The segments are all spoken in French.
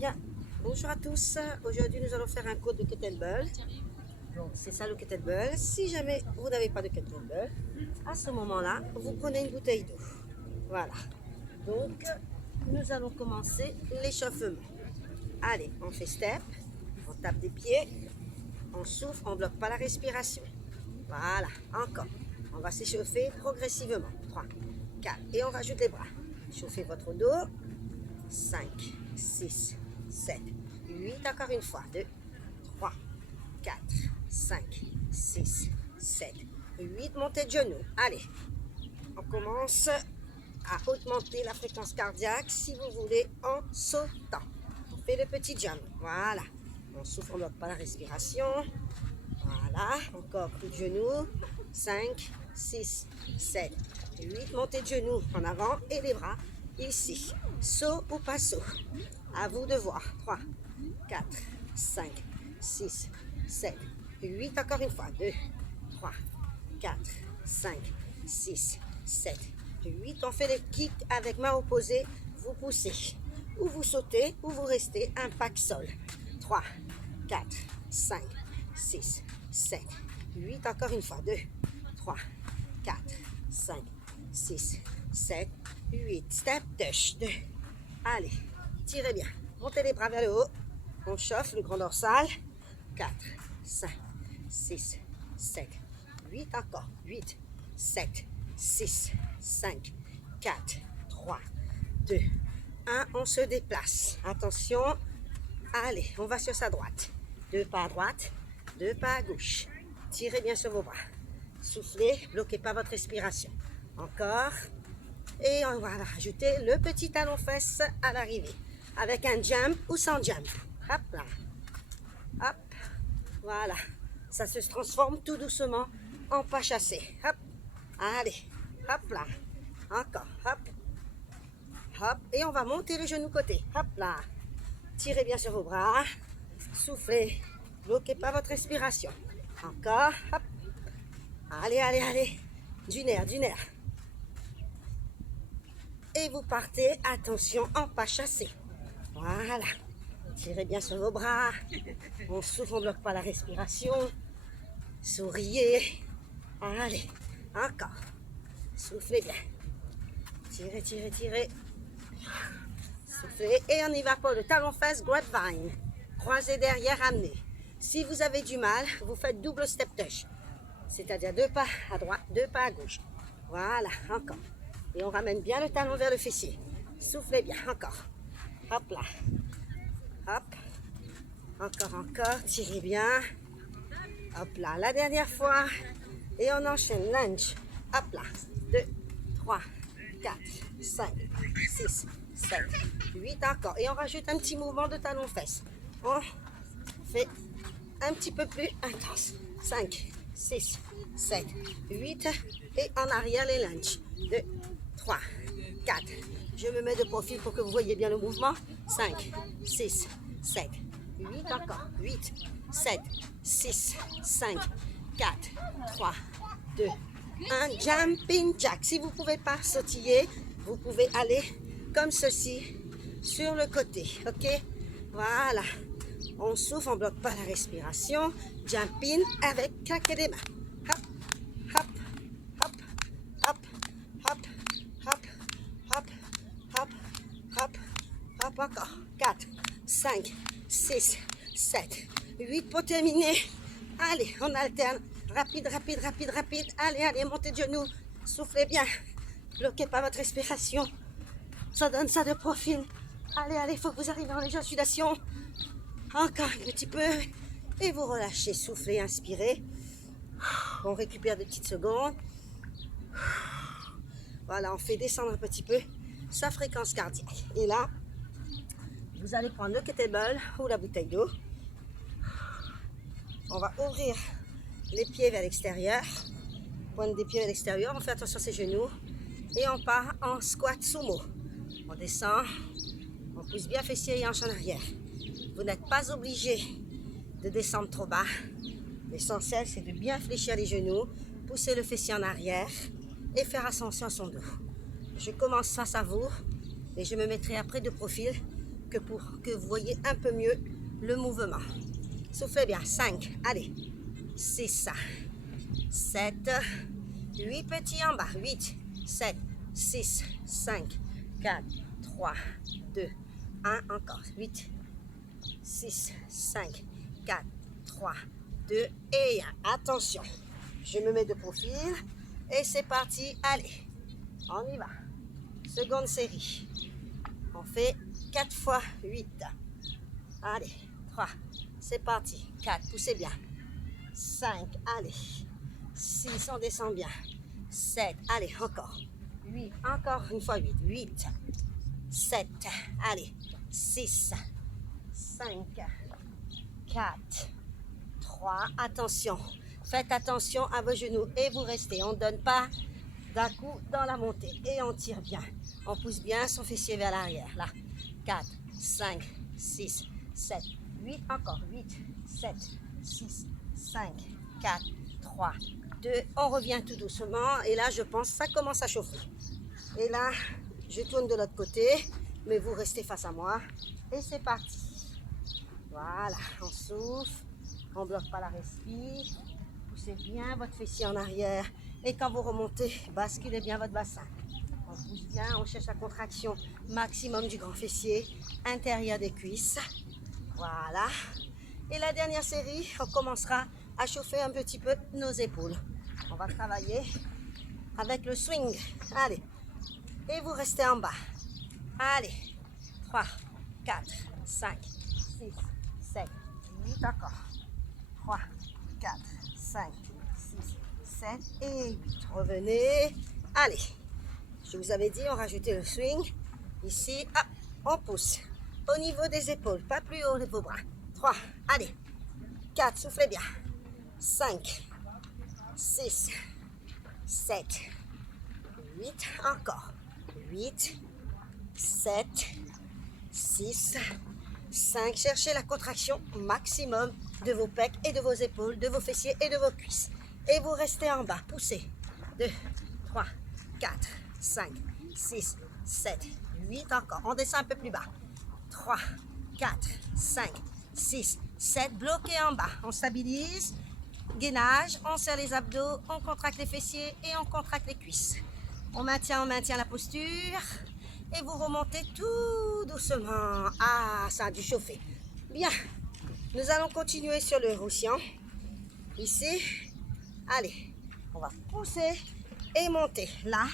Bien, bonjour à tous. Aujourd'hui, nous allons faire un cours de kettlebell. Donc, c'est ça le kettlebell. Si jamais vous n'avez pas de kettlebell, à ce moment-là, vous prenez une bouteille d'eau. Voilà. Donc, nous allons commencer l'échauffement. Allez, on fait step, on tape des pieds, on souffle, on ne bloque pas la respiration. Voilà, encore. On va s'échauffer progressivement. 3, 4, et on rajoute les bras. Chauffez votre dos. 5, 6, 7, 8, encore une fois. 2, 3, 4, 5, 6, 7, 8. Montez de genoux. Allez, on commence à augmenter la fréquence cardiaque si vous voulez en sautant. On fait le petit jump. Voilà. On souffle, on ne bloque pas la respiration. Voilà. Encore coup de genoux. 5, 6, 7, 8. Montez de genoux en avant et les bras ici. Saut ou pas saut. À vous de voir. 3, 4, 5, 6, 7, 8. Encore une fois. 2, 3, 4, 5, 6, 7, 8. On fait les kicks avec main opposée. Vous poussez. Ou vous sautez ou vous restez. Impact sol. 3, 4, 5, 6, 7, 8. Encore une fois. 2, 3, 4, 5, 6, 7, 8. Step, touch. 2. Allez, tirez bien. Montez les bras vers le haut. On chauffe le grand dorsal. 4, 5, 6, 7, 8. Encore. 8, 7, 6, 5, 4, 3, 2, 1. On se déplace. Attention. Allez, on va sur sa droite. 2 pas à droite, 2 pas à gauche. Tirez bien sur vos bras. Soufflez, bloquez pas votre respiration. Encore. Et on va rajouter le petit talon-fesse à l'arrivée. Avec un jump ou sans jump. Hop là. Hop. Voilà. Ça se transforme tout doucement en pas chassé. Hop. Allez. Hop là. Encore. Hop. Hop. Et on va monter le genou côté. Hop là. Tirez bien sur vos bras. Soufflez. Bloquez pas votre respiration. Encore. Hop. Allez, allez, allez. Du nerf, du nerf. Et vous partez, attention, en pas chassé. Voilà. Tirez bien sur vos bras. On souffle, on ne bloque pas la respiration. Souriez. Allez, encore. Soufflez bien. Tirez, tirez, tirez. Soufflez. Et on y va pour le talon-fesse grapevine. Croisez derrière, amenez. Si vous avez du mal, vous faites double step touch. C'est-à-dire 2 pas à droite, 2 pas à gauche. Voilà, encore. Et on ramène bien le talon vers le fessier. Soufflez bien, encore. Hop là. Hop. Encore, encore. Tirez bien. Hop là, la dernière fois. Et on enchaîne. Lunge. Hop là. 2, 3, 4, 5, 6, 7, 8. Encore. Et on rajoute un petit mouvement de talon-fesse. On fait un petit peu plus intense. 5, 6, 7, 8. Et en arrière, les lunges. 2, 3, 4. Je me mets de profil pour que vous voyez bien le mouvement. 5, 6, 7, 8. Encore. 8, 7, 6, 5, 4, 3, 2, 1. Jumping jack. Si vous ne pouvez pas sautiller, vous pouvez aller comme ceci sur le côté. Ok? Voilà. On souffle, on ne bloque pas la respiration. Jumping avec claquer des mains. Hop, hop, hop, hop, hop, hop, hop, hop, hop, hop, encore. 4, 5, 6, 7, 8 pour terminer. Allez, on alterne. Rapide, rapide, rapide, rapide. Allez, allez, montez de genoux. Soufflez bien. Bloquez pas votre respiration. Ça donne ça de profil. Allez, allez, il faut que vous arriviez en légère sudation. Encore un petit peu. Et vous relâchez, soufflez, inspirez. On récupère des petites secondes. Voilà, on fait descendre un petit peu sa fréquence cardiaque. Et là, vous allez prendre le kettlebell ou la bouteille d'eau. On va ouvrir les pieds vers l'extérieur. Pointe des pieds vers l'extérieur. On fait attention à ses genoux. Et on part en squat sumo. On descend. On pousse bien fessier et hanche en arrière. Vous n'êtes pas obligé de descendre trop bas. L'essentiel, c'est de bien fléchir les genoux, pousser le fessier en arrière et faire ascension à son dos. Je commence face à vous et je me mettrai après de profil que pour que vous voyez un peu mieux le mouvement. Soufflez bien. 5, allez. 6, 7, 8 petits en bas. 8, 7, 6, 5, 4, 3, 2, 1. Encore. 8, 6, 5, 4, 3, 2 et 1. Attention. Je me mets de profil. Et c'est parti. Allez. On y va. Seconde série. On fait 4 fois 8. Allez. 3. C'est parti. 4. Poussez bien. 5. Allez. 6. On descend bien. 7. Allez. Encore. 8. Encore une fois 8. 8. 7. Allez. 6. 5. 4. 3. Attention. Faites attention à vos genoux et vous restez. On ne donne pas d'un coup dans la montée. Et on tire bien. On pousse bien son fessier vers l'arrière. Là. 4, 5, 6, 7, 8. Encore. 8, 7, 6, 5, 4, 3, 2. On revient tout doucement. Et là, je pense que ça commence à chauffer. Et là, je tourne de l'autre côté. Mais vous restez face à moi. Et c'est parti. Voilà. On souffle. On ne bloque pas la respire. Poussez bien votre fessier en arrière. Et quand vous remontez, basculez bien votre bassin. On pousse bien, on cherche la contraction maximum du grand fessier, intérieur des cuisses. Voilà. Et la dernière série, on commencera à chauffer un petit peu nos épaules. On va travailler avec le swing. Allez. Et vous restez en bas. Allez. 3, 4, 5, 6, 7, 8 encore. 3, 4, 5, 6, 7 et 8. Revenez. Allez. Je vous avais dit, on rajoutait le swing. Ici, hop, on pousse. Au niveau des épaules, pas plus haut de vos bras. 3, allez. 4, soufflez bien. 5, 6, 7, 8, encore. 8, 7, 6, 5. Cherchez la contraction maximum de vos pecs et de vos épaules, de vos fessiers et de vos cuisses. Et vous restez en bas. Poussez. 2, 3, 4, 5, 6, 7, 8. Encore. On descend un peu plus bas. 3, 4, 5, 6, 7. Bloqué en bas. On stabilise. Gainage. On serre les abdos. On contracte les fessiers et on contracte les cuisses. On maintient la posture. Et vous remontez tout doucement. Ah, ça a dû chauffer. Bien. Nous allons continuer sur le roussian. Ici. Allez. On va pousser et monter. Là.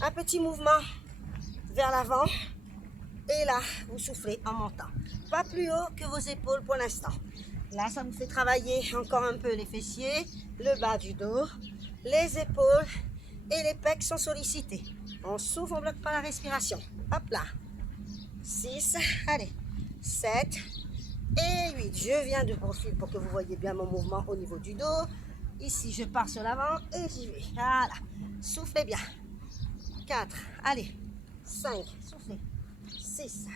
Un petit mouvement vers l'avant. Et là, vous soufflez en montant. Pas plus haut que vos épaules pour l'instant. Là, ça vous fait travailler encore un peu les fessiers, le bas du dos, les épaules et les pecs sont sollicités. On souffle, on ne bloque pas la respiration. Hop là. 6, allez. 7 et 8. Je viens de profil pour que vous voyez bien mon mouvement au niveau du dos. Ici, je pars sur l'avant et j'y vais. Voilà. Soufflez bien. 4, allez. 5, soufflez. 6,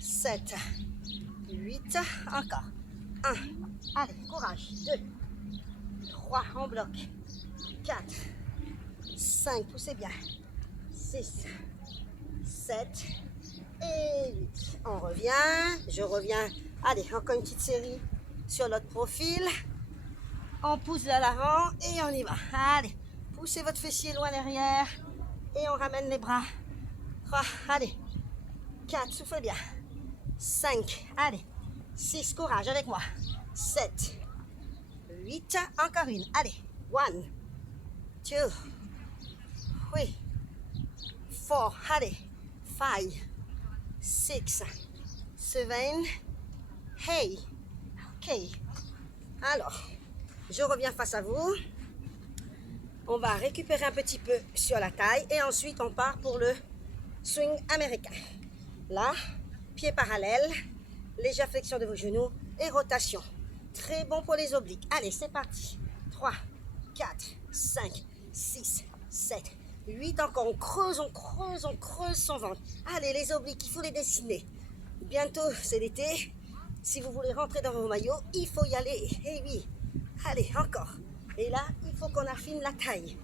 7, 8, encore. 1, allez, courage. 2, 3, on bloque. 4, 5, poussez bien. 6, 7 et 8. On revient, je reviens. Allez, encore une petite série sur notre profil. On pousse vers l'avant et on y va. Allez, poussez votre fessier loin derrière et on ramène les bras. 3, allez. 4, soufflez bien. 5, allez. 6, courage avec moi. 7, 8, encore une. Allez, 1, 2, 3, 4, allez. 5, 6, 7, 8. Ok. Alors, je reviens face à vous. On va récupérer un petit peu sur la taille et ensuite on part pour le swing américain. Là, pieds parallèles, légère flexion de vos genoux et rotation. Très bon pour les obliques. Allez, c'est parti. 3, 4, 5, 6, 7, 8. Encore, on creuse son ventre. Allez, les obliques, il faut les dessiner. Bientôt, c'est l'été. Si vous voulez rentrer dans vos maillots, il faut y aller. Eh oui. Allez, encore. Et là, il faut qu'on affine la taille.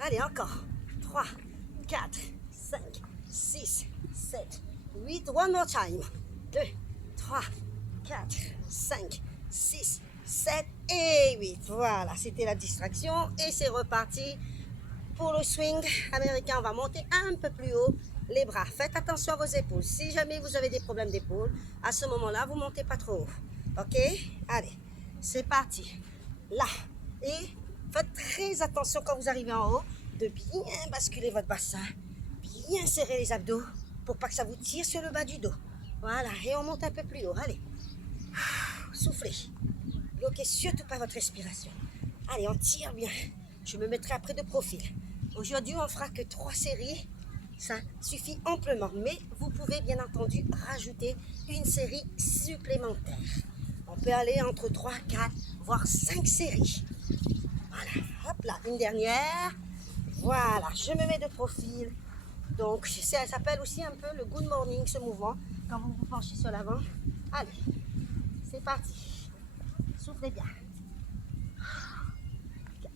Allez, encore. 3, 4, 5, 6, 7, 8. One more time. 2, 3, 4, 5, 6, 7 et 8. Voilà, c'était la distraction et c'est reparti pour le swing américain. On va monter un peu plus haut les bras. Faites attention à vos épaules. Si jamais vous avez des problèmes d'épaule, à ce moment-là, vous montez pas trop haut. Ok? Allez, c'est parti. Là. Et faites très attention quand vous arrivez en haut de bien basculer votre bassin, bien serrer les abdos pour pas que ça vous tire sur le bas du dos. Voilà, et on monte un peu plus haut. Allez. Soufflez. Bloquez surtout pas votre respiration. Allez, on tire bien. Je me mettrai après de profil. Aujourd'hui, on fera que 3 séries. Ça suffit amplement. Mais vous pouvez bien entendu rajouter une série supplémentaire. On peut aller entre 3, 4, voire 5 séries. Voilà. Hop là, une dernière. Voilà, je me mets de profil. Donc, ça s'appelle aussi un peu le good morning, ce mouvement. Quand vous vous penchez sur l'avant. Allez, c'est parti. Soufflez bien.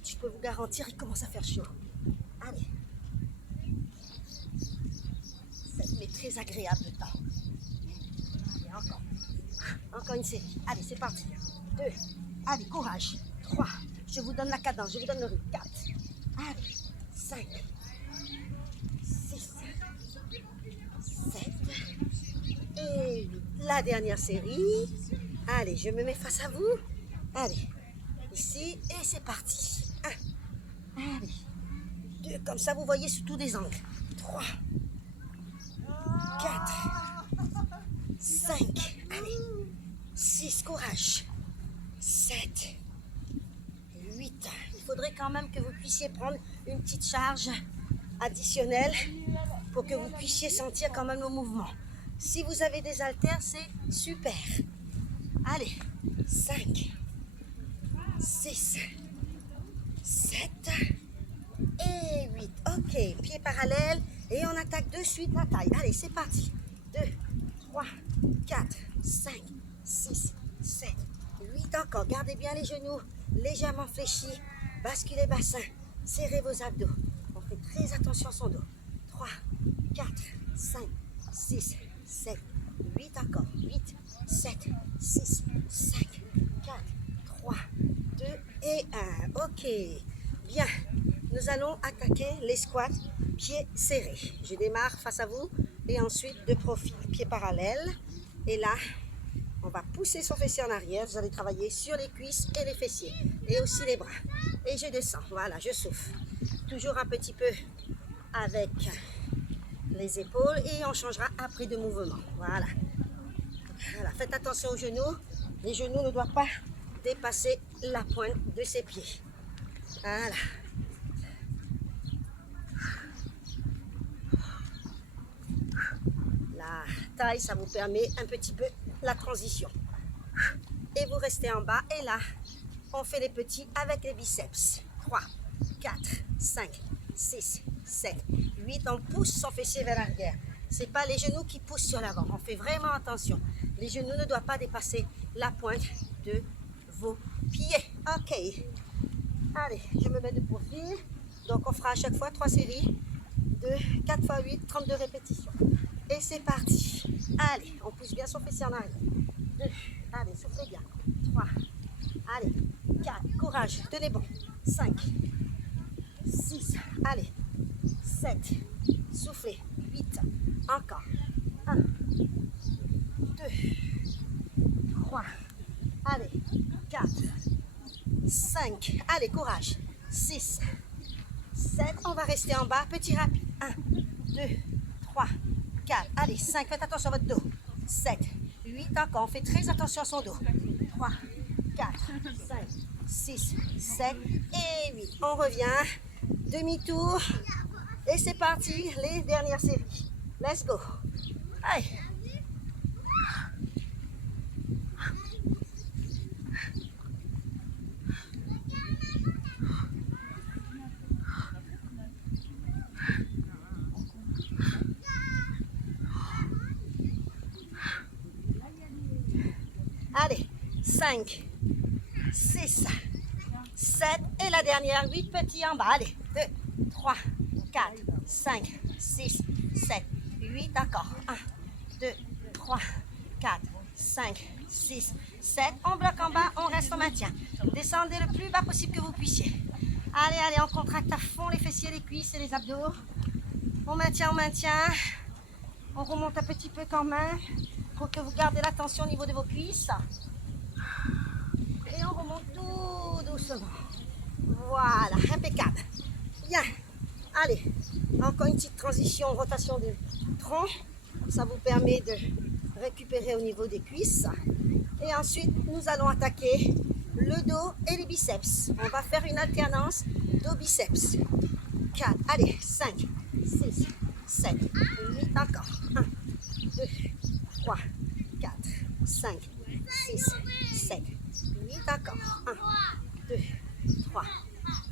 Je peux vous garantir, il commence à faire chaud. Allez. Ça met très agréable le temps. Allez, encore. Encore une série. Allez, c'est parti. 2. Allez, courage. 3. Je vous donne la cadence, je vous donne le rythme. 4. Allez. 5. 6. 7. Et 8. La dernière série. Allez, je me mets face à vous. Allez. Ici, et c'est parti. 1. Allez. 2. Comme ça, vous voyez sous tous les angles. 3. 4. 5. Allez. 6. Courage. 7. 8. Il faudrait quand même que vous puissiez prendre une petite charge additionnelle pour que vous puissiez sentir quand même le mouvement. Si vous avez des haltères, c'est super. Allez. 5. 6. 7. Et 8. Ok. Pieds parallèles. Et on attaque de suite la taille. Allez, c'est parti. 2, 3, 4, 5, 6, 7, 8 encore. Gardez bien les genoux légèrement fléchis. Basculez bassin. Serrez vos abdos. On fait très attention à son dos. 3, 4, 5, 6, 7, 8 encore. 8, 7, 6, 5, 4, 3, 2 et 1. Ok. Bien. Nous allons attaquer les squats pieds serrés. Je démarre face à vous et ensuite de profil. Pieds parallèles. Et là, on va pousser son fessier en arrière. Vous allez travailler sur les cuisses et les fessiers. Et aussi les bras. Et je descends. Voilà, je souffle. Toujours un petit peu avec les épaules. Et on changera après de mouvement. Voilà. Voilà. Faites attention aux genoux. Les genoux ne doivent pas dépasser la pointe de ses pieds. Voilà. La taille, ça vous permet un petit peu la transition. Et vous restez en bas. Et là, on fait les petits avec les biceps. 3, 4, 5, 6, 7, 8. On pousse son fessier vers l'arrière. Ce n'est pas les genoux qui poussent sur l'avant. On fait vraiment attention. Les genoux ne doivent pas dépasser la pointe de vos pieds. Ok. Allez, je me mets de profil. Donc, on fera à chaque fois 3 séries de 4 x 8, 32 répétitions. Et c'est parti. Allez, on pousse bien son fessier en arrière. 2. Allez, soufflez bien. 3. Allez. 4. Courage. Tenez bon. 5. 6. Allez. 7. Soufflez. 8. Encore. 1. 2. 3. Allez. 4. 5. Allez, courage. 6. 7. On va rester en bas. Petit rapide. 1. 2. 3. 4. Allez, 5. Faites attention à votre dos. 7. 8. Encore. On fait très attention à son dos. 3. 4. 5. 6. 7. Et 8. On revient. Demi-tour. Et c'est parti. Les dernières séries. Let's go. Allez. Allez, 5, 6, 7 et la dernière, 8 petits en bas. Allez, 2, 3, 4, 5, 6, 7, 8 encore. 1, 2, 3, 4, 5, 6, 7. On bloque en bas, on reste, on maintient. Descendez le plus bas possible que vous puissiez. Allez, allez, on contracte à fond les fessiers, les cuisses et les abdos. On maintient, on maintient. On remonte un petit peu quand même pour que vous gardez la tension au niveau de vos cuisses. Et on remonte tout doucement. Voilà, impeccable. Bien. Allez, encore une petite transition, rotation de tronc. Ça vous permet de récupérer au niveau des cuisses. Et ensuite, nous allons attaquer le dos et les biceps. On va faire une alternance dos-biceps. 4, allez, 5, 6, 7, 8, encore. 1, 2, 3, 4, 5, 6, 7, 8, encore. 1, 2, 3,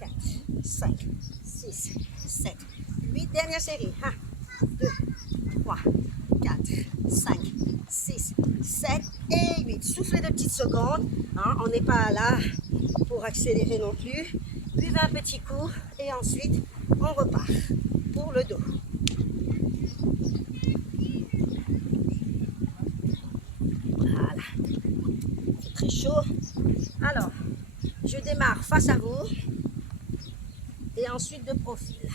4, 5, 6, 7, 8. Dernière série. 1, 2, 3, 4, 5, 6, 7 et 8. Soufflez de petites secondes. Hein, on n'est pas là pour accélérer non plus. Buvez un petit coup et ensuite on repart pour le dos. Voilà. C'est très chaud. Alors, je démarre face à vous et ensuite de profil.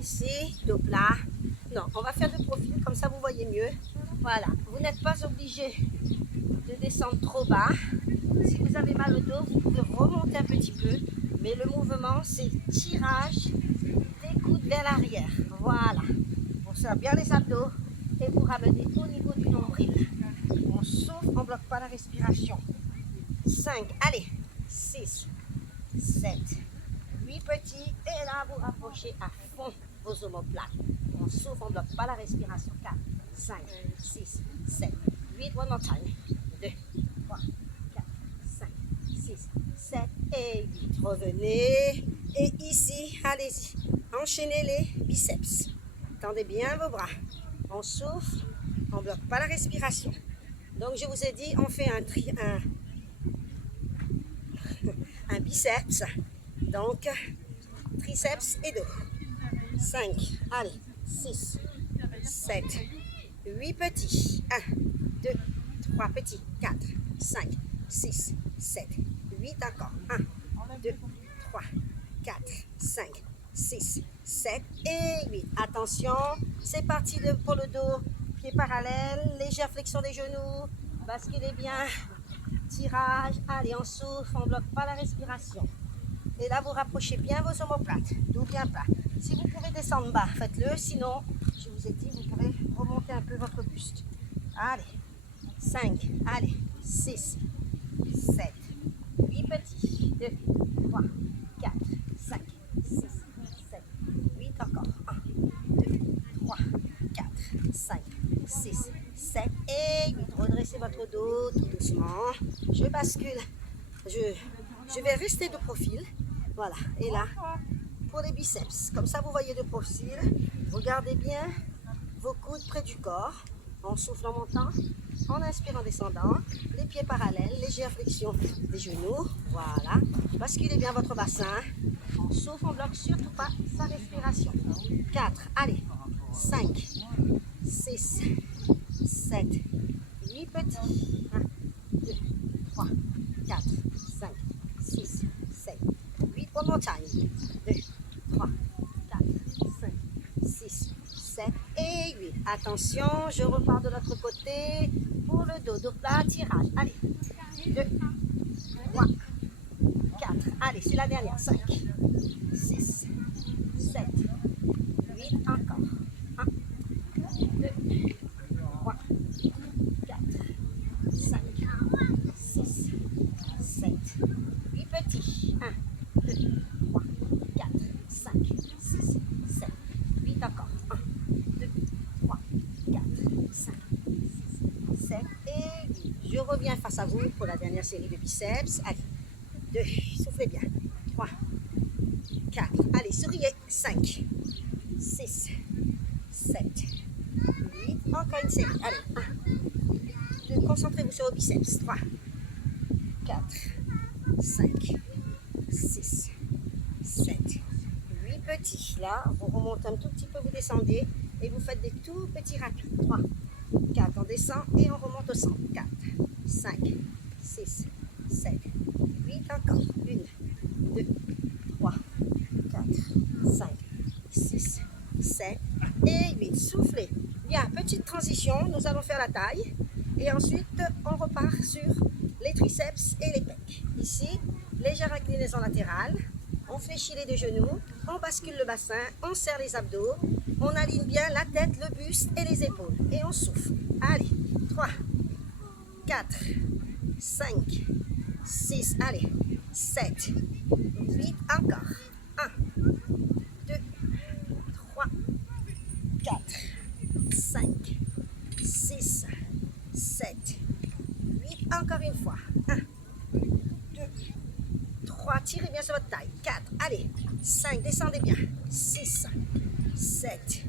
Ici, dos plat. Non, on va faire de profil, comme ça vous voyez mieux. Voilà, vous n'êtes pas obligé de descendre trop bas. Si vous avez mal au dos, vous pouvez remonter un petit peu. Mais le mouvement, c'est tirage des coudes vers l'arrière. Voilà. On serre bien les abdos et vous ramenez au niveau du nombril. On souffle, on ne bloque pas la respiration. 5, allez, 6, 7, 8 petits. Et là, vous rapprochez à fond vos omoplates. On souffle, on ne bloque pas la respiration. 4, 5, 6, 7, 8. One more time. 2, 3, 4, 5, 6, 7 et 8. Revenez. Et ici, allez-y. Enchaînez les biceps. Tendez bien vos bras. On souffle, on ne bloque pas la respiration. Donc, je vous ai dit, on fait un biceps. Donc, triceps et dos. 5, allez, 6, 7, 8 petits. 1, 2, 3 petits. 4, 5, 6, 7, 8 encore. 1, 2, 3, 4, 5, 6, 7 et 8. Attention, c'est parti pour le dos. Pieds parallèles, légère flexion des genoux. Basculez bien. Tirage. Allez, on souffle, on ne bloque pas la respiration. Et là, vous rapprochez bien vos omoplates. Dos bien plat. Si vous pouvez descendre bas, faites-le. Sinon, je vous ai dit, vous pouvez remonter un peu votre buste. Allez. 5, allez. 6, 7, 8 petits. 2, 3, 4, 5, 6, 7, 8 encore. 1, 2, 3, 4, 5, 6, 7 et 8. Redressez votre dos tout doucement. Je bascule. Je vais rester de profil. Voilà. Et là, pour les biceps. Comme ça, vous voyez de profil. Regardez bien vos coudes près du corps. On souffle en montant. On inspire en descendant. Les pieds parallèles. Légère flexion des genoux. Voilà. Basculez bien votre bassin. On souffle, on bloque surtout pas sa respiration. 4, allez. 5, 6, 7, 8 petits. 1, 2, 3, 4, 5, 6, 7, 8. One more time. 2, 3, 4, 5, 6, 7 et 8. Attention, je repars de l'autre côté pour le dos. Dos plat, tirage. Allez. 2, 3, 4. Allez, c'est la dernière. 5, 6, 7, 8. Encore. 1, 2, 3, 4, 5, 6, 7, 8 petits. 1, 2, 3, 4, 5, 6, 7, 8 encore. 1, 2, 3, 4, 5, 6, 7 et 8. Je reviens face à vous pour la dernière série de biceps. Allez, 2, soufflez bien. 3, 4, allez, souriez. 5, 6, 7, 8. Encore une série. Allez, 1, 2, concentrez-vous sur vos biceps. 3, 4, 5, 6, 7, 8 petits. Là, vous remontez un tout petit peu, vous descendez et vous faites des tout petits rapides. 3, 4, on descend et on remonte au centre. 4, 5, 6, 7, 8, encore. 1, 2, 3, 4, 5, 6, 7 et 8. Soufflez. Bien, petite transition, nous allons faire la taille. Et ensuite, on repart sur les triceps et les pecs. Ici, légère inclinaison latérale. On fléchit les deux genoux, on bascule le bassin, on serre les abdos, on aligne bien la tête, le buste et les épaules. Et on souffle. Allez, 3, 4, 5, 6, allez, 7, 8, encore. 1, 2, 3, 4, 5, 6, 7, 8, encore une fois. 1, 2, 3, tirez bien sur votre taille. 4, allez, 5, descendez bien. 6, 7,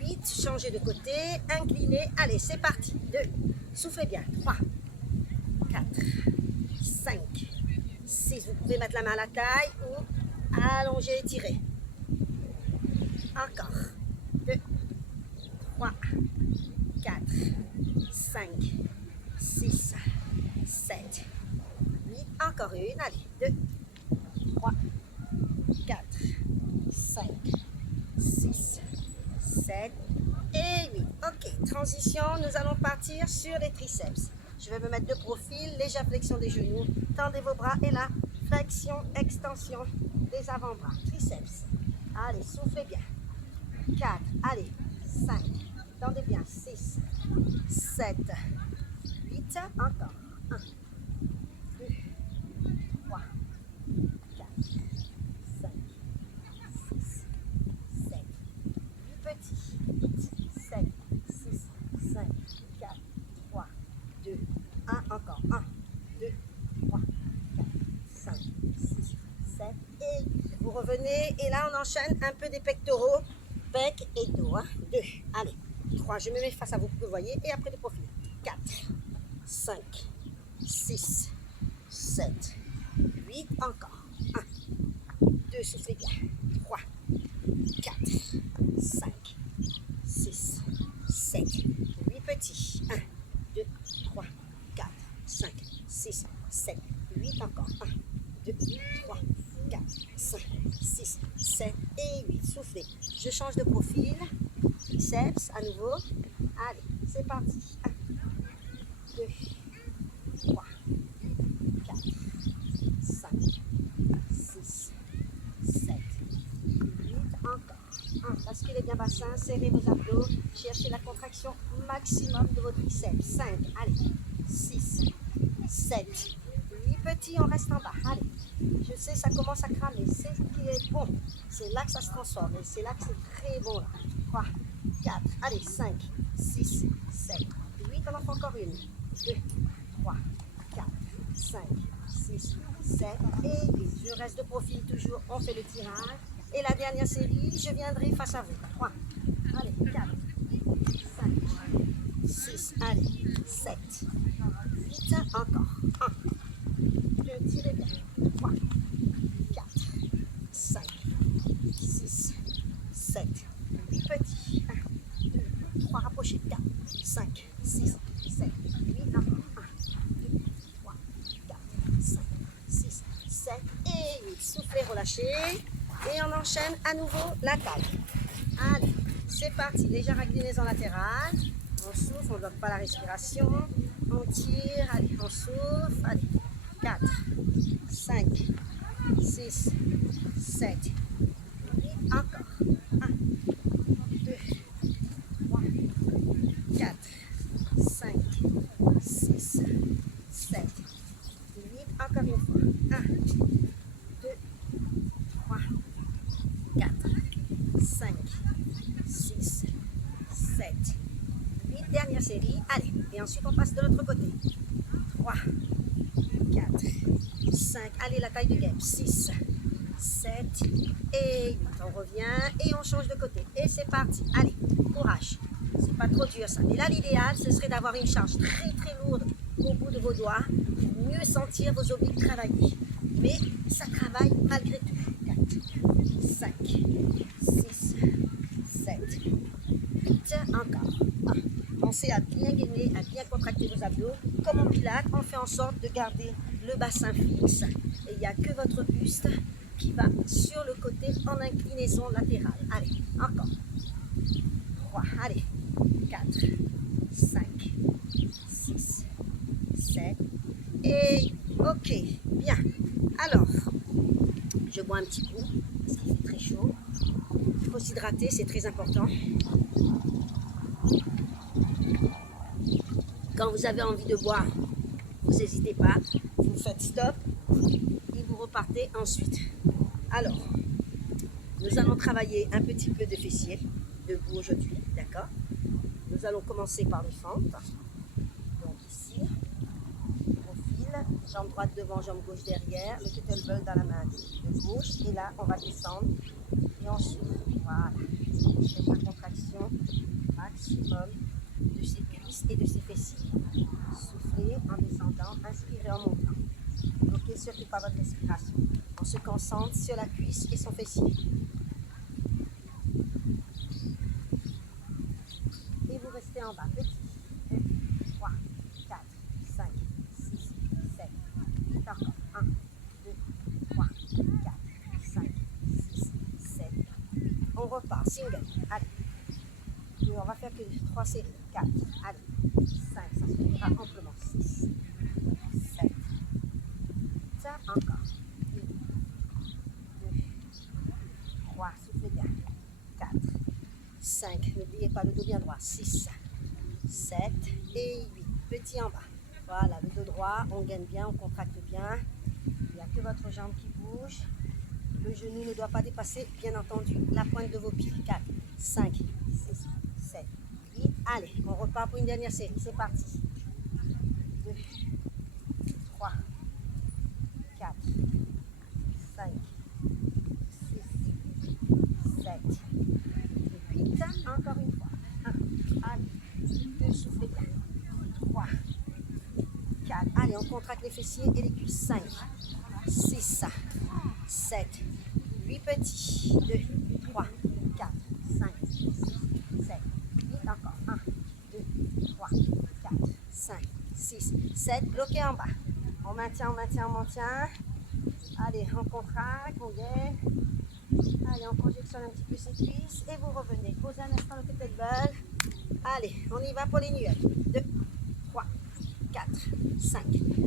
8, changez de côté, inclinez. Allez, c'est parti. 2, soufflez bien. 3, 4, 5, 6. Vous pouvez mettre la main à la taille ou allonger et tirer. Encore. 2, 3, 4, 5, 6, 7, 8. Encore une. Allez. 2, 3, 4, 5, 6, 7 et 8. Ok, transition, nous allons partir sur les triceps. Je vais me mettre de profil, légère flexion des genoux, tendez vos bras et là, flexion, extension des avant-bras. Triceps. Allez, soufflez bien. 4, allez, 5, tendez bien. 6, 7, 8, encore. 1, 2, 3, 4, 5, 6, 7, 8 petits. 8, 7, 6, 5, 4, 3, 2, 1, encore. 1, 2, 3, 4, 5, 6, 7 et 8. Vous revenez et là on enchaîne un peu des pectoraux, bec et dos. 2, allez. 3, je me mets face à vous, vous voyez, et après le profil. 4, 5, 6, 7, 8, encore. 1, 2, soufflez bien. 3, 4, 5, 6, 7, 8 petits. 1, 2, 3, 4, 5, 6, 7, 8, encore. 1, 2, 3, 4, 5, 6, 7 et 8. Soufflez. Je change de profil. Triceps à nouveau. Allez, c'est parti. 1, 2, 3, 4, 5, 6, 7, 8, encore. 1, basculez bien bassin, serrez vos abdos, cherchez la contraction maximum de vos triceps. 5, allez, 6, 7, 8 petits, on reste en bas. Allez, je sais, ça commence à cramer, c'est ce qui est bon. C'est là que ça se transforme et c'est là que c'est très bon. Là. 3, 4, allez, 5, 6, 7, 8, on en fait encore une. 2, 3, 4, 5, 6, 7 et 8. Je reste de profil toujours, on fait le tirage. Et la dernière série, je viendrai face à vous. 3, allez, 4, 5, 6, allez, 7, 8, encore. 1, 2, tirez bien. 3, 4, 5, 6, 7, 8 petits. 1, 2, 3, rapprochez. 4, 5, 6, 7, 8, encore. 1, 2, 3, 4, 5, 6, 7 et 8. Soufflez, relâchez. Et on enchaîne à nouveau la taille. Allez, c'est parti. Légère inclinaison latérale. On souffle, on ne bloque pas la respiration. On tire, allez, on souffle. Allez, 4, 5, 6, 7, 8, encore. 1, 2, 3, 4, 5, 6, 7, 8, encore une fois. 1, 2, 3, 4, 5, 6, 7, 8. Dernière série. Allez, et ensuite on passe de l'autre côté. 3, 4, 5. Allez, la taille de guêpe. 6, 7 et 8. On revient et on change de côté. Et c'est parti. Allez, courage. C'est pas trop dur ça. Mais là, l'idéal, ce serait d'avoir une charge très très lourde au bout de vos doigts pour mieux sentir vos obliques travailler. Mais ça travaille malgré tout. 4, 5, 6, 7, 8, encore. 1. Pensez à bien gainer, à bien contracter vos abdos. Comme en pilates, on fait en sorte de garder le bassin fixe. Et il n'y a que votre buste qui va sur le côté en inclinaison latérale. Allez, encore. 3, allez. 4, 5, 6, 7 et ok, bien. Alors, je bois un petit coup parce qu'il fait très chaud. Il faut s'hydrater, c'est très important. Quand vous avez envie de boire, vous n'hésitez pas, vous faites stop et vous repartez ensuite. Alors, nous allons travailler un petit peu de fessiers debout aujourd'hui, d'accord? Nous allons commencer par les fentes. Donc ici, profil, jambe droite devant, jambe gauche derrière, le kettlebell dans la main de gauche. Et là, on va descendre et on souffle. Voilà. Faites la contraction maximum de ses cuisses et de ses fessiers. Soufflez en descendant, inspirez en montant. Bloquez surtout pas votre respiration. On se concentre sur la cuisse et son fessier. Et vous restez en bas. Petit. 2, 3, 4, 5, 6, 7, 8 encore. 1, 2, 3, 4, 5, 6, 7, 8. On repart. Single. Allez. On va faire que 3 séries. 4. Allez. 5. Ça suffira amplement. 6, 7. Ça encore. 1, 2, 3. Soufflez bien. 4. 5, n'oubliez pas le dos bien droit, 6, 7 et 8, petit en bas. Voilà, le dos droit, on gaine bien, on contracte bien. Il n'y a que votre jambe qui bouge. Le genou ne doit pas dépasser, bien entendu, la pointe de vos pieds. 4, 5, 6, 7, 8. Allez, on repart pour une dernière série, c'est parti. 2, 3, 4, 5, 6, 7, 8, encore une fois. 1, allez, 2, soufflez bien. 3, 4, allez, on contracte les fessiers et les cuisses. 5, 6, 7, 8 petits. 2, 3, 4, 5, 6, 7, 8, encore. 1, 2, 3, 4, 5, 6, 7, bloqué en bas. On maintient, on maintient, on maintient. Allez, on contracte, on gaine. Allez, on conjectionne un petit peu ses cuisses et vous revenez. Posez un instant le kettlebell. Allez, on y va pour les nuelles. 2, 3, 4, 5,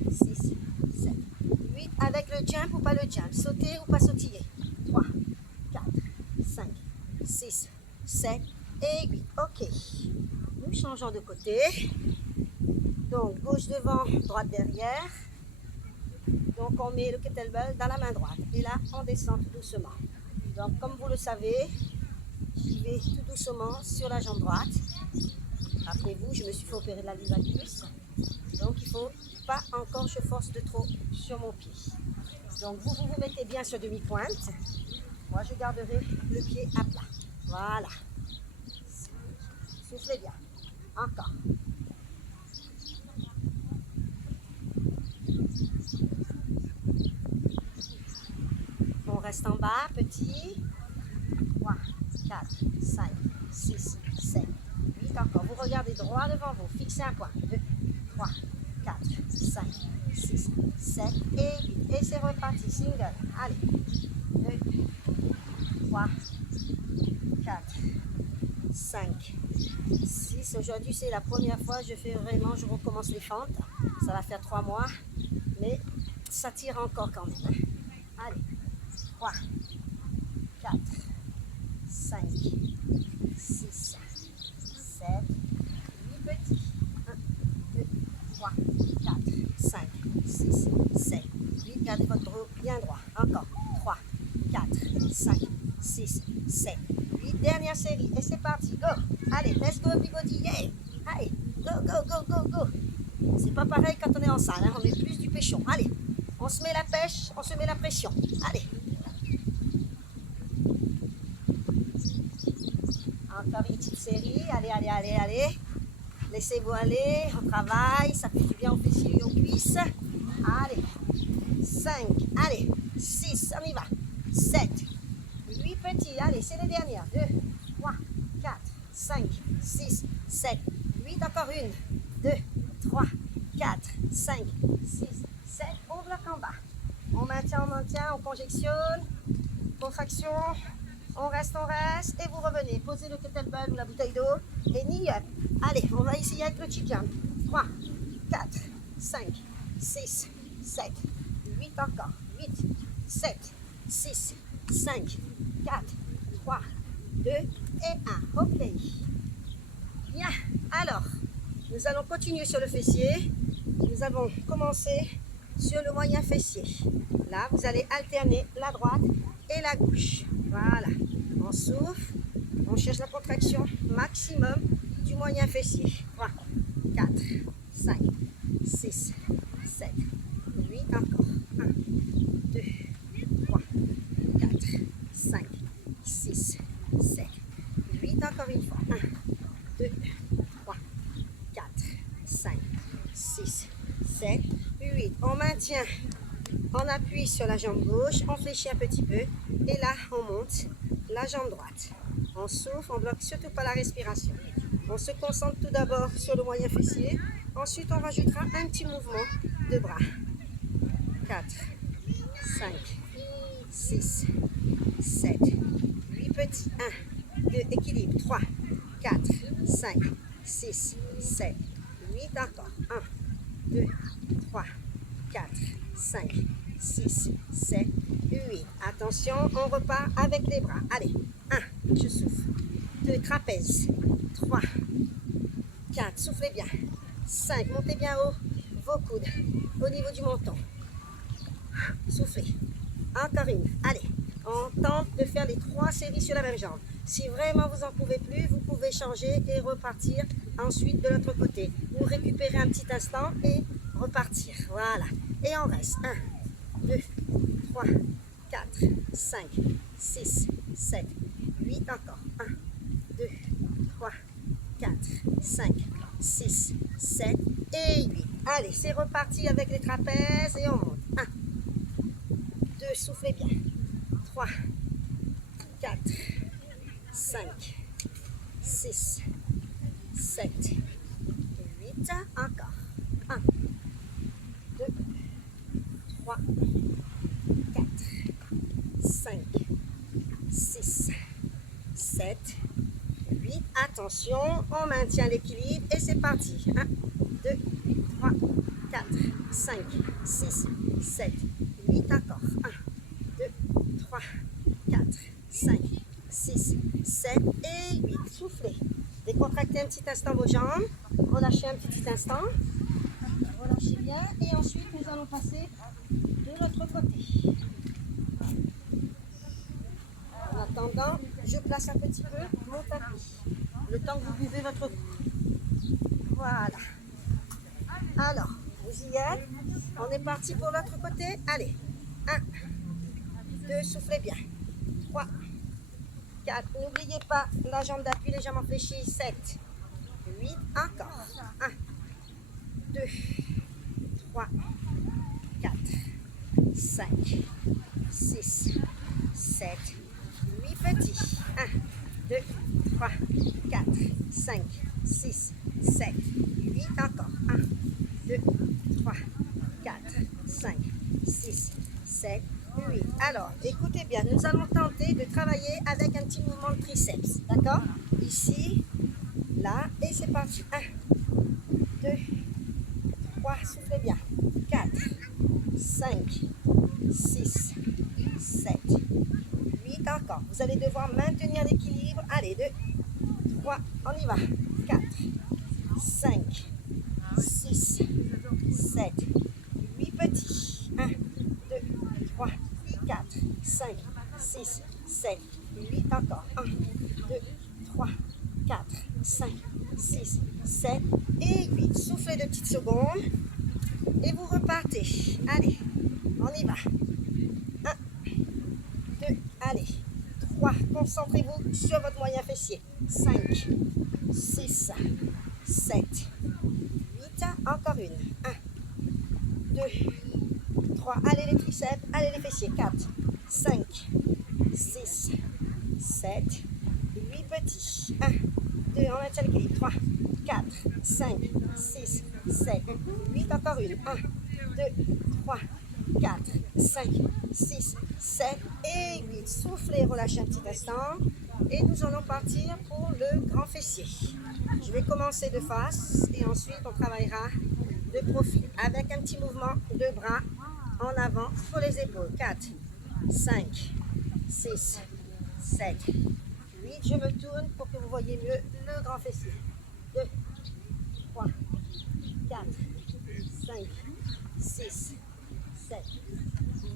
6, 7, 8. Avec le jump ou pas le jump. Sauter ou pas sautiller. 3, 4, 5, 6, 7 et 8. Ok. Nous changeons de côté. Donc, gauche devant, droite derrière. Donc, on met le kettlebell dans la main droite. Et là, on descend tout doucement. Donc, comme vous le savez, j'y vais tout doucement sur la jambe droite. Rappelez-vous, je me suis fait opérer de la valgus. Donc, il ne faut pas encore que je force de trop sur mon pied. Donc, vous mettez bien sur demi-pointe. Moi, je garderai le pied à plat. Voilà. Soufflez bien. Encore. On reste en bas, petit. 3, 4, 5, 6, 7, 8. Encore. Vous regardez droit devant vous. Fixez un point. 2, 3, 4, 5, 6, 7 et 8. Et c'est reparti. Single. Allez. 2, 3, 4, 5, 6. Aujourd'hui, c'est la première fois. Je recommence les fentes. Ça va faire 3 mois. Mais ça tire encore quand même. Allez. 3, 4, 5, 6, 7, 8 petits. 1, 2, 3, 4, 5, 6, 7, 8. Gardez votre dos bien droit. Encore. 3, 4, 5, 6, 7, 8. Dernière série. Et c'est parti. Go. Allez, let's go, everybody. Yeah. Allez, go, go, go, go, go. C'est pas pareil quand on est en salle. Hein. On met plus du péchon. Allez, on se met la pêche, on se met la pression. Allez. Encore une petite série. Allez, allez, allez, allez. Laissez-vous aller. On travaille. Ça fait du bien aux fessiers et aux cuisses. Allez. 5. Allez. 6. On y va. 7. 8 petits. Allez, c'est les dernières. 2, 3, 4, 5, 6, 7, 8, encore 1, 2, 3, 4, 5, 6, 7. On bloque en bas. On maintient, on conjectionne. Contraction. On reste, et vous revenez. Posez le kettlebell ou la bouteille d'eau et knee up. Allez, on va essayer avec le cheek jump. 3, 4, 5, 6, 7, 8 encore. 8, 7, 6, 5, 4, 3, 2 et 1. Ok. Bien. Alors, nous allons continuer sur le fessier. Nous avons commencé sur le moyen fessier. Là, vous allez alterner la droite et la gauche. Voilà. On souffle. On cherche la contraction maximum du moyen fessier. 3, 4, 5, 6, 7, 8 encore. 1, 2, 3, 4, 5, 6, 7, 8 encore une fois. 1, 2, 3, 4, 5, 6, 7, 8. On maintient, on appuie sur la jambe gauche, on fléchit un petit peu et là on monte la jambe droite. On souffle, on bloque surtout pas la respiration. On se concentre tout d'abord sur le moyen fessier. Ensuite, on rajoutera un petit mouvement de bras. 4, 5, 6, 7, 8 petits. 1, 2, équilibre. 3, 4, 5, 6, 7, 8 encore. 1, 2, 3, 4, 5, 6, 7, 8. Attention, on repart avec les bras. Allez, 1, je souffle. 2, trapèze. 3, 4, soufflez bien. 5, montez bien haut vos coudes au niveau du menton. Soufflez. Encore une. Allez, on tente de faire les 3 séries sur la même jambe. Si vraiment vous n'en pouvez plus, vous pouvez changer et repartir ensuite de l'autre côté. Vous récupérez un petit instant et repartir. Voilà. Et on reste. 1, 2, 3, 4, 5, 6, 7, 8 encore. 1, 2, 3, 4, 5, 6, 7 et 8. Allez, c'est reparti avec les trapèzes et on monte. 1, 2, soufflez bien. 3, 4, 5, 6, 7, 8. Encore. 1, 2, 3, 4, 5, 6, 7, 8. Attention, on maintient l'équilibre et c'est parti. 1, 2, 3, 4, 5, 6, 7, 8. Encore. 1, 2, 3, 4, 5, 6, 7 et 8. Soufflez. Décontractez un petit instant vos jambes. Relâchez un petit instant. Relâchez bien. Et ensuite, nous allons passer de l'autre côté. En attendant, je place un petit peu mon tapis. Le temps que vous buvez votre coup. Voilà. Alors, vous y êtes. On est parti pour l'autre côté. Allez. 1, 2, soufflez bien. 3, 4. N'oubliez pas la jambe d'appui, les jambes fléchies. 7, 8. Encore. 1, 2, 3, 4, 5, 6, 7, 8 petits. 1, 2, 3, 4, 5, 6, 7, 8. Encore. 1, 2, 3, 4, 5, 6, 7, 8. Alors, écoutez bien, nous allons tenter de travailler avec un petit mouvement de triceps. D'accord? Ici, là, et c'est parti. 1, 2, 3, soufflez bien. 4, 5, 6, 7, 8. Encore. Vous allez devoir maintenir l'équilibre. Allez, 2, 3, on y va. 4, 5, 6, 7, 8 petits. 1, 2, 3, 4, 5, 6, 7, 8. Encore. 1, 2, 3, 4, 5, 6, 7 et 8. Soufflez 2 petites secondes. Et vous repartez. Allez, on y va. 1, 2, allez. 3, concentrez-vous sur votre moyen fessier. 5, 6, 7, 8. Encore une. 1, 2, 3. Allez les triceps, allez les fessiers. 4, 5, 6, 7, 8 petits. 1, 2, on maintient l'équilibre. 3, 4, 5, 6, 7, 8, encore une. 1, 2, 3, 4, 5, 6, 7 et 8. Soufflez, relâchez un petit instant. Et nous allons partir pour le grand fessier. Je vais commencer de face et ensuite on travaillera de profil avec un petit mouvement de bras en avant sur les épaules. 4, 5, 6, 7, 8. Je me tourne pour que vous voyez mieux le grand fessier. 2, 3, 4, 5, 6, 7,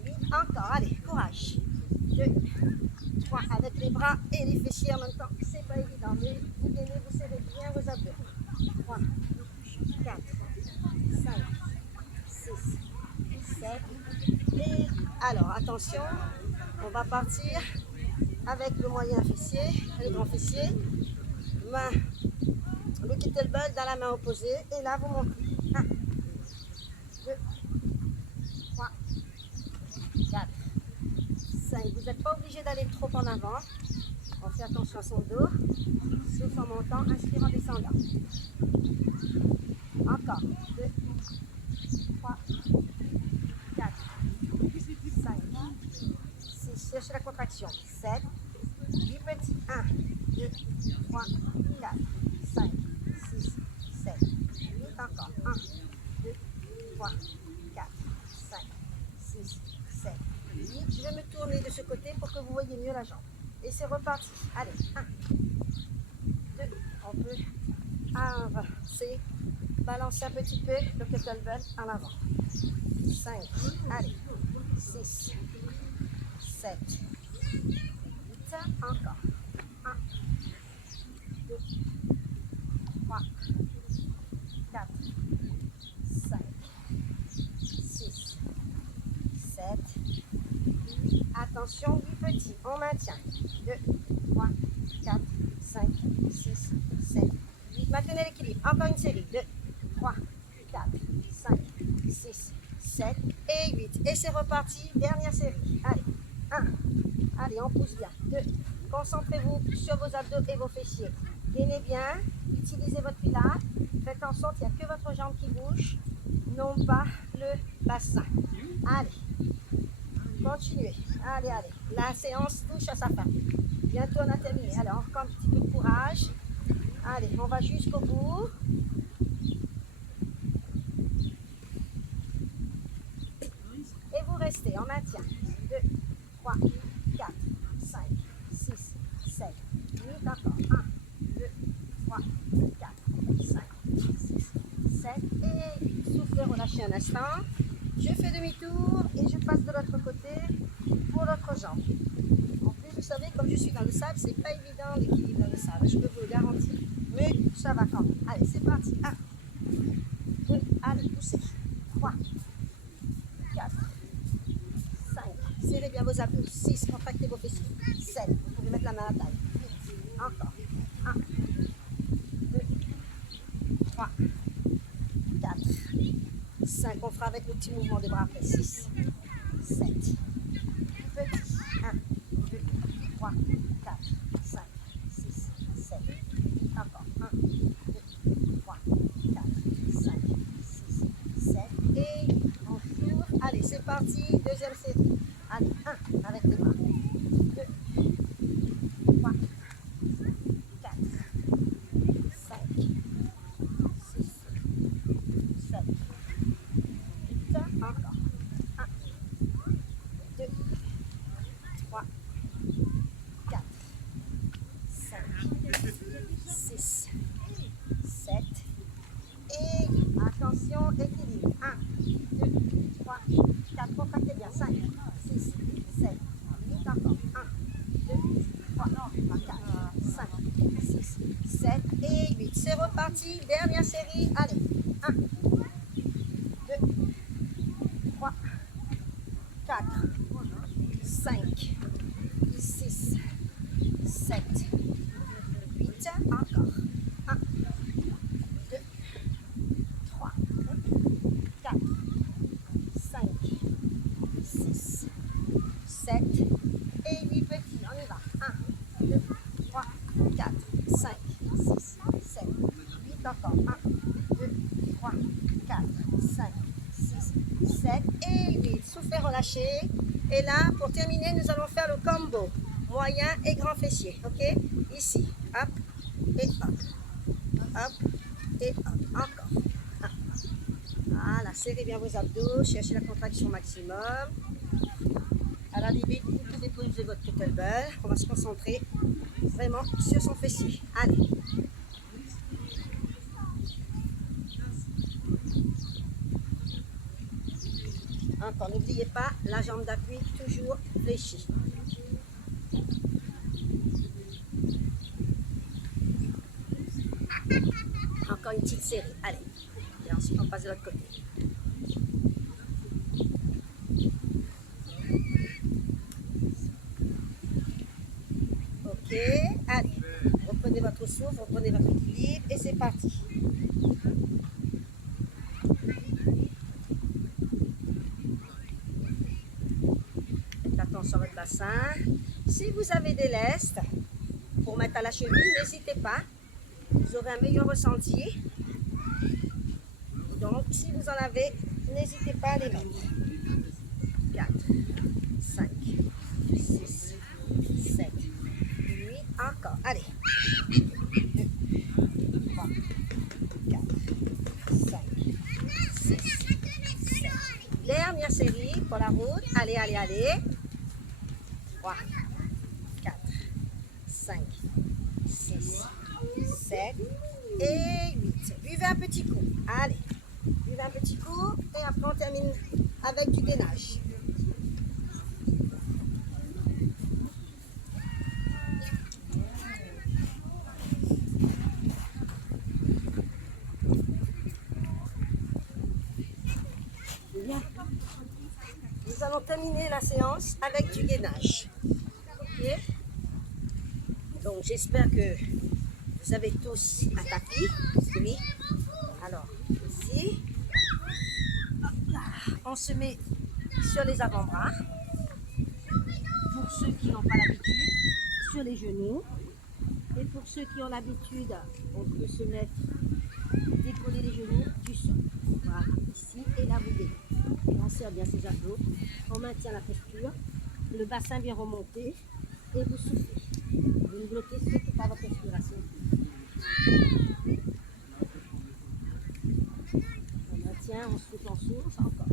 8. Encore, allez, courage. 2, 3, avec les bras et les fessiers en même temps. C'est pas évident, mais vous gainez, vous serrez bien vos abdos. 3, 4, 5, 6, 7 et alors attention, on va partir avec le moyen fessier, le grand fessier, le kettlebell dans la main opposée et là vous montez. 1, 2, 3, 4, 5. Vous n'êtes pas obligé d'aller trop en avant. On fait attention à son dos. Souffle en montant, inspire en descendant. Encore. 2, 3, 4, 5, 6. Cherchez la contraction. 7, 8 petits. 1, 2, 3, 4, 5, 6, 7, 8. Encore. 1, 2, 3, 4, 5, 6, 7, 8. Je vais me tourner de ce côté pour que vous voyez mieux la jambe. Et c'est reparti. Allez. 1, 2. On peut avancer. Balancer un petit peu le kettlebell en avant. 5. Allez. 6, 7, 8. Encore. 1, 2, 3, 4, 5, 6, 7. Attention, 8 petits. On maintient. 2, 3, 4, 5, 6, 7, 8. Maintenez l'équilibre. Encore une série. 2, 3, 4, 5, 6, 7 et 8. Et c'est reparti. Dernière série. Allez. 1. Allez, on pousse bien. 2. Concentrez-vous sur vos abdos et vos fessiers. Gainez bien. Utilisez votre pilates. Faites en sorte qu'il n'y a que votre jambe qui bouge, non pas le bassin. Allez. Continuez. Allez, allez. La séance touche à sa fin. Bientôt, on a terminé. Alors, encore un petit peu de courage. Allez, on va jusqu'au bout. Et vous restez en maintien. 2, 3, 4, 5, 6, 7, 8. Encore. 1, 2, 3, 4, 5, 6, 7 et 8. Soufflez, relâchez un instant. Je fais demi-tour et je passe de l'autre côté pour l'autre jambe. En plus, vous savez, comme je suis dans le sable, c'est pas évident l'équilibre dans le sable. Je peux vous le garantir. Mais ça va quand même. Allez, c'est parti. 1, 2, allez, poussez. 3, 4, 5. Serrez bien vos abdos. 6, contractez vos fessiers. 7, vous pouvez mettre la main à la taille. 8, encore. 1, 2, 3, 4, 5. On fera avec le petit mouvement des bras après. 6, 7. Petit. 1, 2, 3, 4, 5, 6, 7. Encore. 1, 2, 3, 4, 5, 6, 7. Et on s'ouvre. Allez, c'est parti. Deuxième série. Allez, 1 avec les bras. 2, 3, 4, 5, 6, 7. 8. Encore. 1, 2, 3, 4, 5, 6, 7 et attention, équilibre. 1, 2, 3, 4, contractez bien. 5, 6, 7, 8, encore. 1, 2, 3, 4, 5, 6, 7 et 8. C'est reparti. Dernière série. Allez. 1, 2, 3, 4, 5, 6, 7, 8. Encore. 1, 2, 3, 4, 5, 6, 7 et 8 petits. On y va. 1, 2, 3, 4, 5, 6, 7, 8. Encore. 7 et 8. Soufflez, relâchez. Et là, pour terminer, nous allons faire le combo moyen et grand fessier. Ok? Ici, hop et hop. Hop et hop. Encore. Hop. Voilà, serrez bien vos abdos, cherchez la contraction maximum. À la limite, vous pouvez poser votre kettlebell. On va se concentrer vraiment sur son fessier. Allez. Encore, n'oubliez pas, la jambe d'appui toujours fléchie. Encore une petite série. Allez. Et ensuite, on passe de l'autre côté. Ok, allez. Reprenez votre souffle, reprenez votre équilibre et c'est parti. Faites attention à votre bassin. Si vous avez des lestes pour mettre à la cheville, n'hésitez pas. Vous aurez un meilleur ressenti. Donc, si vous en avez, n'hésitez pas à les mettre. 4, 5, 6, 7, 8, encore. Allez. 2, 3, 4, 5, 6, 7. Dernière série pour la route. Allez, allez, allez. 3, 4, 5, 6, 7 et 8. Buvez un petit coup. Allez. Buvez un petit coup et après on termine avec du gainage. Bien. Nous allons terminer la séance avec du gainage. Ok? Donc j'espère que vous avez tous un tapis. Oui. Alors, ici, on se met sur les avant-bras. Pour ceux qui n'ont pas l'habitude, sur les genoux. Et pour ceux qui ont l'habitude, on peut se mettre, décoller les genoux du sol. Voilà, ici et là vous décollez. On serre bien ses abdos, on maintient la posture, le bassin bien remonté et vous soufflez. Vous ne bloquez surtout pas votre respiration. On maintient, on souffle, encore.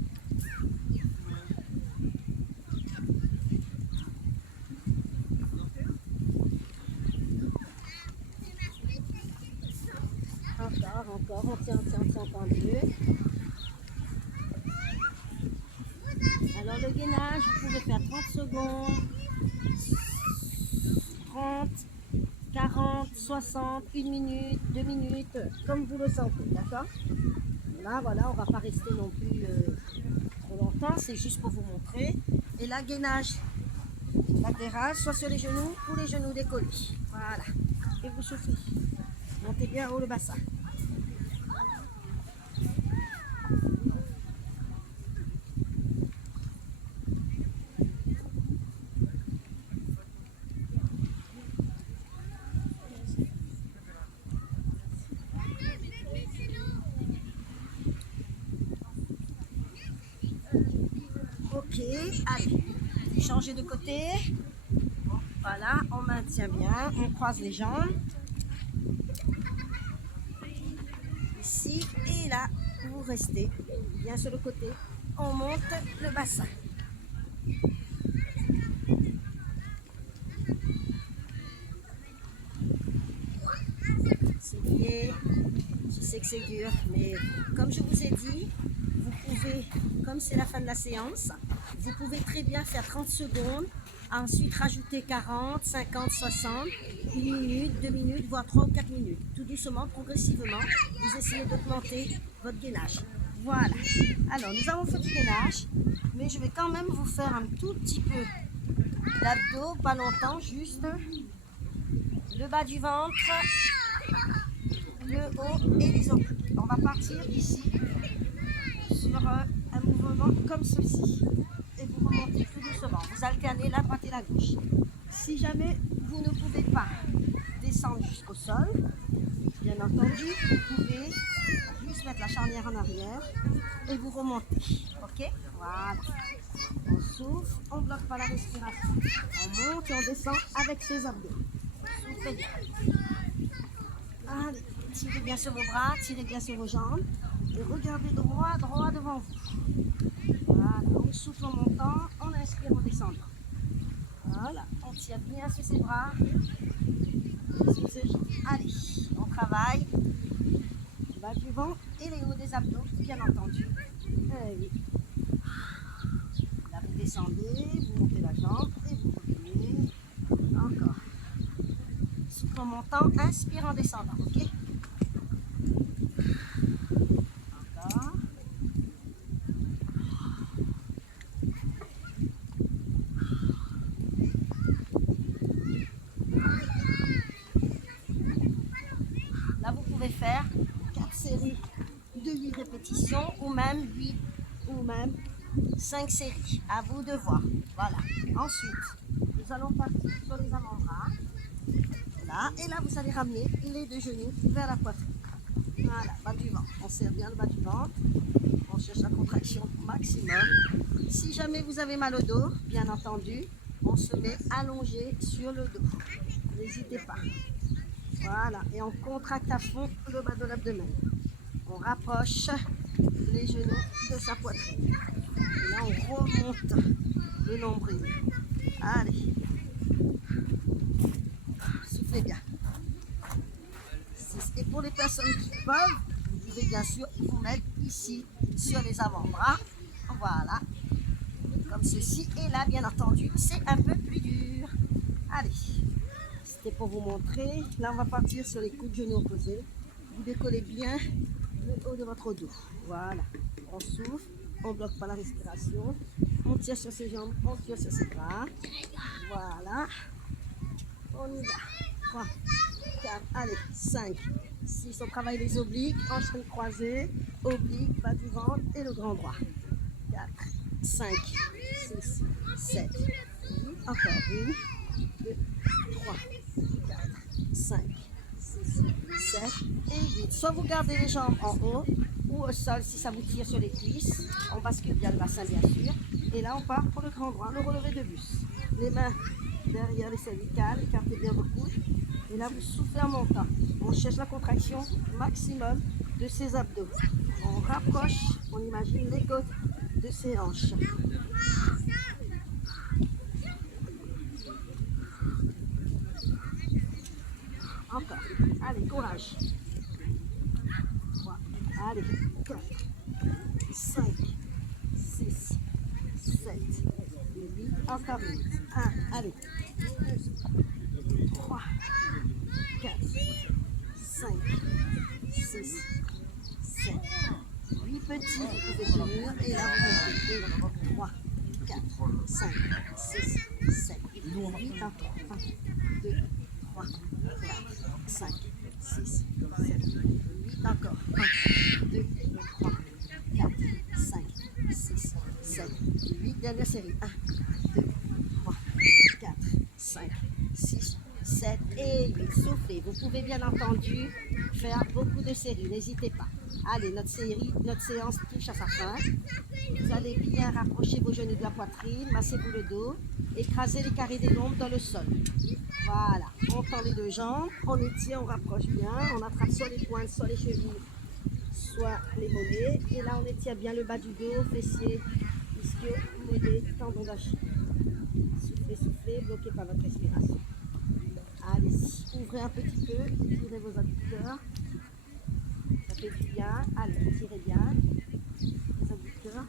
Encore, on tient encore mieux. Alors le gainage, vous pouvez faire 30 secondes, 30, 40, 60, 1 minute, 2 minutes, comme vous le sentez, d'accord? Là, voilà, on ne va pas rester non plus trop longtemps, c'est juste pour vous montrer. Et là, gainage latéral, soit sur les genoux ou les genoux décollés. Voilà, et vous soufflez. Montez bien haut le bassin. Ok, allez, changez de côté. Voilà, on maintient bien, on croise les jambes. Ici et là, vous restez bien sur le côté. On monte le bassin. C'est bien, je sais que c'est dur, mais comme je vous ai dit, vous pouvez, comme c'est la fin de la séance, vous pouvez très bien faire 30 secondes, ensuite rajouter 40, 50, 60, 1 minute, 2 minutes, voire 3 ou 4 minutes. Tout doucement, progressivement, vous essayez d'augmenter votre gainage. Voilà. Alors, nous avons fait du gainage, mais je vais quand même vous faire un tout petit peu d'abdos, pas longtemps, juste le bas du ventre, le haut et les obliques. On va partir ici sur un mouvement comme ceci. Et vous remontez tout doucement. Vous alternez la droite et la gauche. Si jamais vous ne pouvez pas descendre jusqu'au sol, bien entendu, vous pouvez plus mettre la charnière en arrière et vous remontez. Ok? Voilà. On souffle, on ne bloque pas la respiration. On monte et on descend avec ses abdos. Soufflez bien. Allez, tirez bien sur vos bras, tirez bien sur vos jambes et regardez droit, droit devant vous. Voilà, on souffle en montant, on inspire en descendant. Voilà, on tire bien sur ses bras, sur ses jambes. Allez, on travaille. Bas du ventre et les hauts des abdos, bien entendu. Et oui. Là, vous descendez, vous montez la jambe et vous revenez. Encore. Souffle en montant, inspire en descendant, ok? Encore. Là, vous pouvez faire 4 séries de 8 répétitions ou même 8 ou même 5 séries. À vous de voir. Voilà. Ensuite, nous allons partir sur les avant-bras. Là, et là, vous allez ramener les deux genoux vers la poitrine. Voilà, bas du ventre. On serre bien le bas du ventre. On cherche la contraction maximum. Si jamais vous avez mal au dos, bien entendu, on se met allongé sur le dos. N'hésitez pas. Voilà, et on contracte à fond le bas de l'abdomen. On rapproche les genoux de sa poitrine. Et là, on remonte le nombril. Allez. Soufflez bien. Et pour les personnes qui peuvent, vous pouvez bien sûr vous mettre ici sur les avant-bras. Voilà. Comme ceci. Et là, bien entendu, c'est un peu plus dur. Allez. C'était pour vous montrer. Là, on va partir sur les coups de genoux opposés. Vous décollez bien le haut de votre dos. Voilà. On souffle. On ne bloque pas la respiration. On tire sur ses jambes. On tire sur ses bras. Voilà. On y va. 3, 4, allez, 5, 6. On travaille les obliques, hanches croisées, obliques, bas du ventre et le grand droit. 4, 5, 6, 7, 8. Encore 1, 2, 3, 4, 5, 6, 7 et 8. Soit vous gardez les jambes en haut ou au sol si ça vous tire sur les cuisses. On bascule bien le bassin, bien sûr. Et là, on part pour le grand droit, le relevé de buste. Les mains derrière les cervicales, écartez bien vos coudes. Et là, vous soufflez en montant. On cherche la contraction maximum de ses abdos. On rapproche, on imagine les côtes de ses hanches. Encore. Allez, courage. 3, allez, 4, 5, 6, 7, 8, encore 1, allez. 3, 4, 5, 6, 7, 8 petits, vous pouvez tenir, et là vous montez 2, 3, 4, 5, 6, 7, 8 encore, 1, 2, 3, 4, 5, 6, 7, 8 encore, 1, 2, 3, 4, 5, 6, 7, 8, dernière série, 1, 2, 3, 4, 5, 6, 7 et 8. Soufflez. Vous pouvez bien entendu faire beaucoup de séries. N'hésitez pas. Allez, notre séance touche à sa fin. Vous allez bien rapprocher vos genoux de la poitrine, massez-vous le dos, écrasez les carrés des lombes dans le sol. Voilà. On tend les deux jambes, on étire, on rapproche bien, on attrape soit les pointes, soit les chevilles, soit les mollets. Et là, on étire bien le bas du dos, fessiers, ischios, mollets, tendons d'Achille. Soufflez, soufflez, bloquez pas votre respiration. Allez-y, ouvrez un petit peu, tirez vos adducteurs. Ça fait du bien. Allez, tirez bien les adducteurs.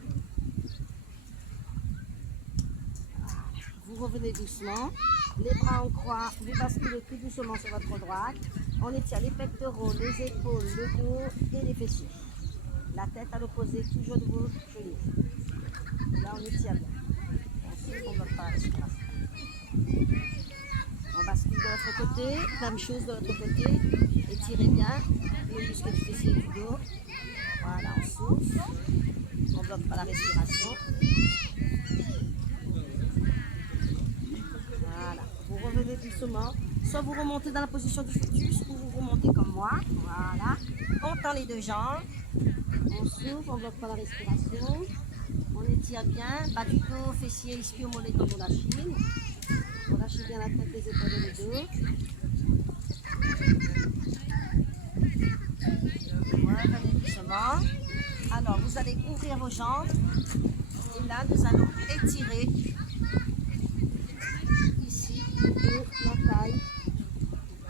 Vous revenez doucement. Les bras en croix, vous basculez tout doucement sur votre droite. On étire les pectoraux, les épaules, le dos et les fessiers. La tête à l'opposé, toujours de vos genoux. Là, on étire bien. Ensuite, on ne bloque pas la respiration. On bascule de l'autre côté, même chose de l'autre côté, étirez bien les muscles du fessier et du dos. Voilà, on souffle, on ne bloque pas la respiration. Voilà, vous revenez doucement, soit vous remontez dans la position du fœtus ou vous remontez comme moi. Voilà, on tend les deux jambes, On souffle, on ne bloque pas la respiration. On étire bien. Bas du dos, fessiers, ischio, mollet comme on lâchine. On lâche bien la tête, les épaules et le dos. Revenez doucement. Alors, vous allez ouvrir vos jambes. Et là, nous allons étirer ici la taille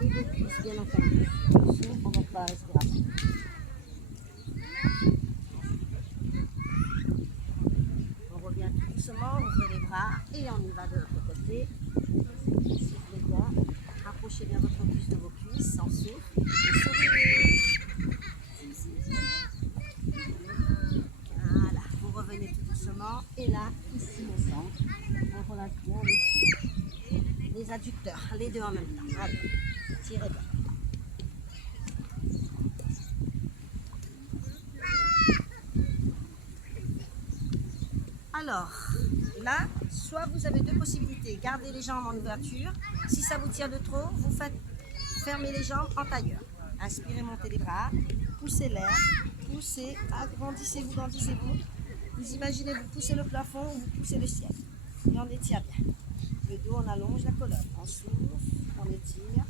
et vos cuisses bien entendu. On ne bloque pas la respiration. On revient tout doucement, ouvrez les bras et on y va de l'autre côté. Soufflez bien, rapprochez bien votre cuisse de vos cuisses, sans souffle. Et souriez. Voilà, vous revenez tout doucement. Et là, ici au centre, on relâche bien les adducteurs, les deux en même temps. Allez, tirez bien. Alors, là, soit vous avez deux possibilités. Gardez les jambes en ouverture. Si ça vous tire de trop, vous faites fermer les jambes en tailleur. Inspirez, montez les bras, poussez l'air, poussez, agrandissez-vous, grandissez-vous. Vous imaginez, vous poussez le plafond ou vous poussez le ciel. Et on étire bien. Le dos, on allonge la colonne. On souffle, on étire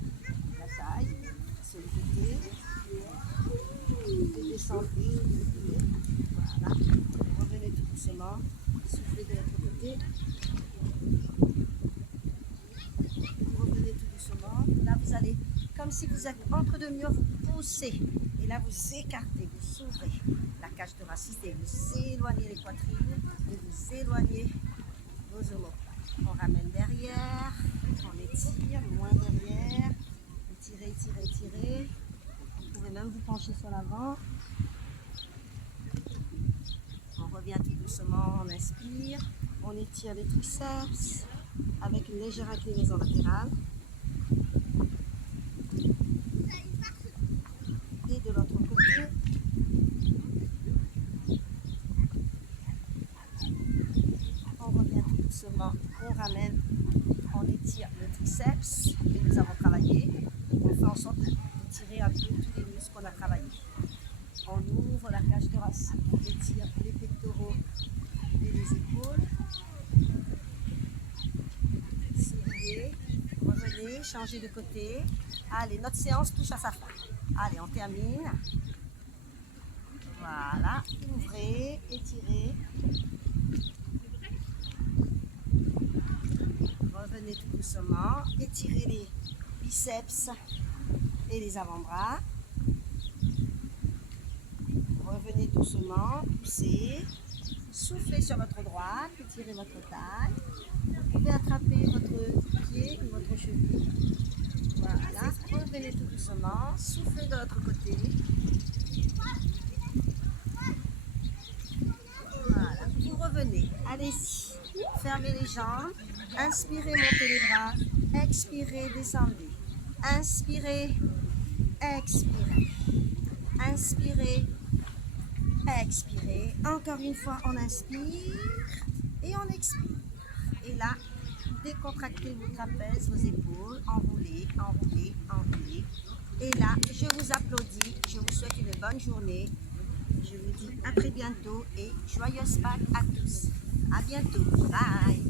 la taille, sur le côté. Et descendez. Voilà. Revenez tout doucement. Soufflez de l'autre côté. Revenez tout doucement. Là, vous allez, comme si vous êtes entre deux murs, vous poussez. Et là, vous écartez, vous s'ouvrez la cage thoracique et vous éloignez les poitrines et vous éloignez vos omoplates. On ramène derrière, on étire, moins derrière. Étirez, étirez, étirez. Vous pouvez même vous pencher sur l'avant. On revient tout doucement, on inspire, on étire les triceps avec une légère inclinaison latérale. Et de l'autre côté, on revient tout doucement, on ramène, on étire le triceps que nous avons travaillé. On fait en sorte d'étirer un peu tous les muscles qu'on a travaillés. On ouvre la cage thoracique, on étire les pectoraux et les épaules. Souriez, revenez, changez de côté. Allez, notre séance touche à sa fin. Allez, on termine. Voilà, ouvrez, étirez. Revenez tout doucement, étirez les biceps et les avant-bras. Revenez doucement, poussez, soufflez sur votre droite, étirez votre taille. Vous pouvez attraper votre pied ou votre cheville. Voilà, revenez tout doucement, soufflez de l'autre côté. Voilà, vous revenez, allez-y, fermez les jambes, inspirez, montez les bras, expirez, descendez. Inspirez, expirez, inspirez. Expirez. Encore une fois, on inspire et on expire. Et là, décontractez vos trapèzes, vos épaules, enroulez, enroulez, enroulez. Et là, je vous applaudis, je vous souhaite une bonne journée. Je vous dis à très bientôt et joyeuse Pâques à tous. À bientôt. Bye.